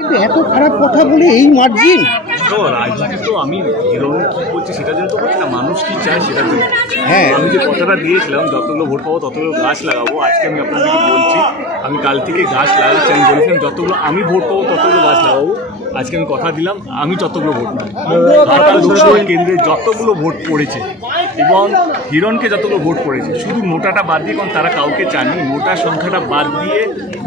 কিন্তু এত খারাপ কথা বলে এই মার্জিন তো রাজনীতি তো আমি হিরোন কি বলছি সেটার জন্য তো বলছি না, মানুষ কি চায় সেটার জন্য। হ্যাঁ, আমি যে কথাটা দিয়েছিলাম যতগুলো ভোট পাবো ততগুলো গাছ লাগাবো, আজকে আমি আপনাদেরকে বলছি আমি কাল থেকে গাছ লাগাচ্ছি। আমি বলেছিলাম যতগুলো আমি ভোট পাবো ততগুলো গাছ লাগাবো, আজকে আমি কথা দিলাম আমি যতগুলো ভোট পাবো। ঘাটাল লোকসভা কেন্দ্রে যতগুলো ভোট পড়েছে এবং হিরণকে যতগুলো ভোট পড়েছে, শুধু নোটাটা বাদ দিয়ে, কারণ তারা কাউকে চাননি, নোটার সংখ্যাটা বাদ দিয়ে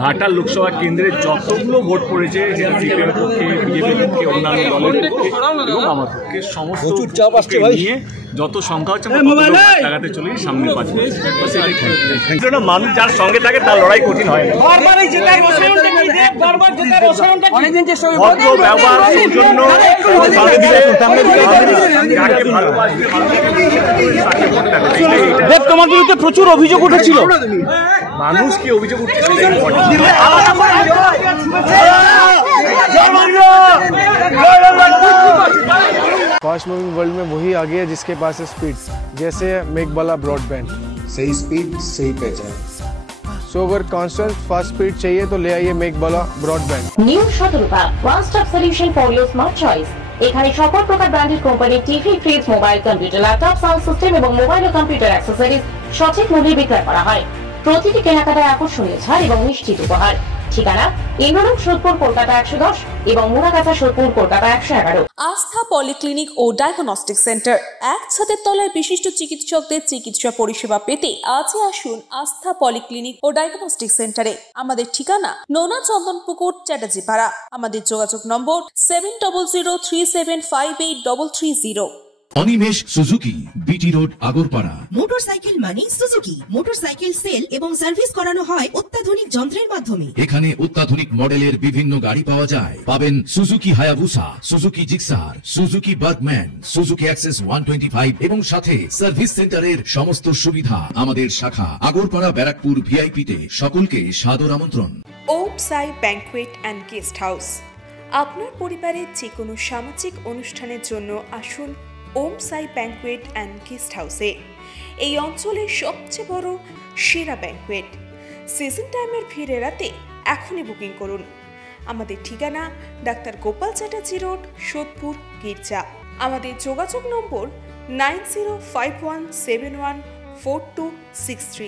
ঘাটাল লোকসভা কেন্দ্রে যতগুলো ভোট পড়েছে, সেটা সিপিএম পক্ষে, বিজেপির পক্ষে, অন্যান্য দলের পক্ষে এবং আমার পক্ষে, সমস্ত নিয়ে যত সংখ্যা হচ্ছে লাগাতে চলে সামনে 5 বছর। মানুষ যার সঙ্গে থাকে তার লড়াই কঠিন হয় না। ব্যবহার সৌজন্য তোমার বিরুদ্ধে প্রচুর অভিযোগ উঠেছিল, মানুষ কি অভিযোগ উঠছে फास्ट मूविंग वर्ल्ड में वही आगे है जिसके पास है स्पीड, जैसे मेघबाला ब्रॉडबैंड। सही स्पीड सही पहचान। सो अगर कांस्टेंट फास्ट स्पीड चाहिए तो ले आइए Meghbala broadband. New Shatarupa one stop solution for your smart choice. এখানে সকল প্রকার ব্র্যান্ডেড কোম্পানির TV, fridge, mobile, computer, laptop, sound system এবং মোবাইল ও কম্পিউটার অ্যাক্সেসরিজ সঠিক মূল্যে বিক্রয় করা হয়। প্রতিটি কেনাকাটায় আকর্ষণীয় ছাড় এবং নিশ্চিত উপহার। ঠিকানা ইন্দ্রনগর, সোদপুর, কলকাতা 110 এবং মুরাগাছা, সোদপুর, কলকাতা 111। আস্থা পলিক্লিনিক ও ডায়াগনস্টিক সেন্টার, এক ছাদের তলায় বিশিষ্ট চিকিৎসকদের চিকিৎসা পরিষেবা পেতে আজই আসুন আস্থা পলিক্লিনিক ও ডায়াগনস্টিক সেন্টারে। আমাদের ঠিকানা নোনা চন্দনপুকুর, চ্যাটার্জিপাড়া। আমাদের যোগাযোগ নম্বর 7003758330। Animesh Suzuki, BT road, Agarpara. Motorcycle মানে সুজুকি। মোটরসাইকেল সেল এবং সার্ভিস করানো হয় অত্যাধুনিক যন্ত্রের মাধ্যমে। এখানে অত্যাধুনিক মডেলের বিভিন্ন গাড়ি পাওয়া যায়। পাবেন Suzuki Hayabusa, Suzuki Gixxer, Suzuki Bergman, Suzuki access 125 এবং সাথে সার্ভিস সেন্টারের সমস্ত সুবিধা। আমাদের শাখা আগরপাড়া, ব্যারাকপুর ভিআইপি তে। সকলকে সাদর আমন্ত্রণ। ওম সাই ব্যাংকুয়েট অ্যান্ড গেস্ট হাউস। আপনার পরিবারের যে কোনো সামাজিক অনুষ্ঠানের জন্য আসুন ওম সাই ব্যাংকুয়েট অ্যান্ড গেস্ট হাউসে। এই অঞ্চলের সবচেয়ে বড় সেরা ব্যাংকুয়েট। সিজন টাইমের ভিড় এড়াতে এখনই বুকিং করুন। আমাদের ঠিকানা ডাক্তার গোপাল চ্যাটার্জি রোড, সোদপুর, গির্জা। আমাদের যোগাযোগ নম্বর 9051714263।